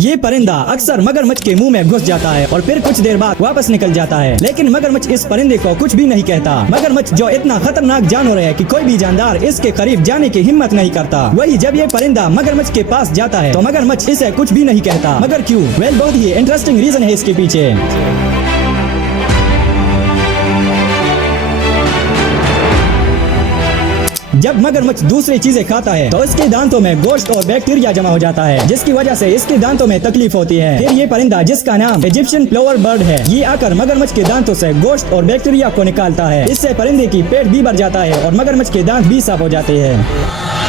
ये परिंदा अक्सर मगरमच्छ के मुंह में घुस जाता है और फिर कुछ देर बाद वापस निकल जाता है, लेकिन मगरमच्छ इस परिंदे को कुछ भी नहीं कहता। मगरमच्छ जो इतना खतरनाक जानवर है कि कोई भी जानदार इसके करीब जाने की हिम्मत नहीं करता। वही जब ये परिंदा मगरमच्छ के पास जाता है तो मगरमच्छ इसे कुछ भी नहीं कहता। मगर क्यों? बहुत ही इंटरेस्टिंग रीजन है इसके पीछे। जब मगरमच्छ दूसरी चीजें खाता है तो इसके दांतों में गोश्त और बैक्टीरिया जमा हो जाता है, जिसकी वजह से इसके दांतों में तकलीफ होती है। फिर ये परिंदा, जिसका नाम इजिप्शियन प्लोवर बर्ड है, ये आकर मगरमच्छ के दांतों से गोश्त और बैक्टीरिया को निकालता है। इससे परिंदे की पेट भी भर जाता है और मगरमच्छ के दांत भी साफ हो जाते हैं।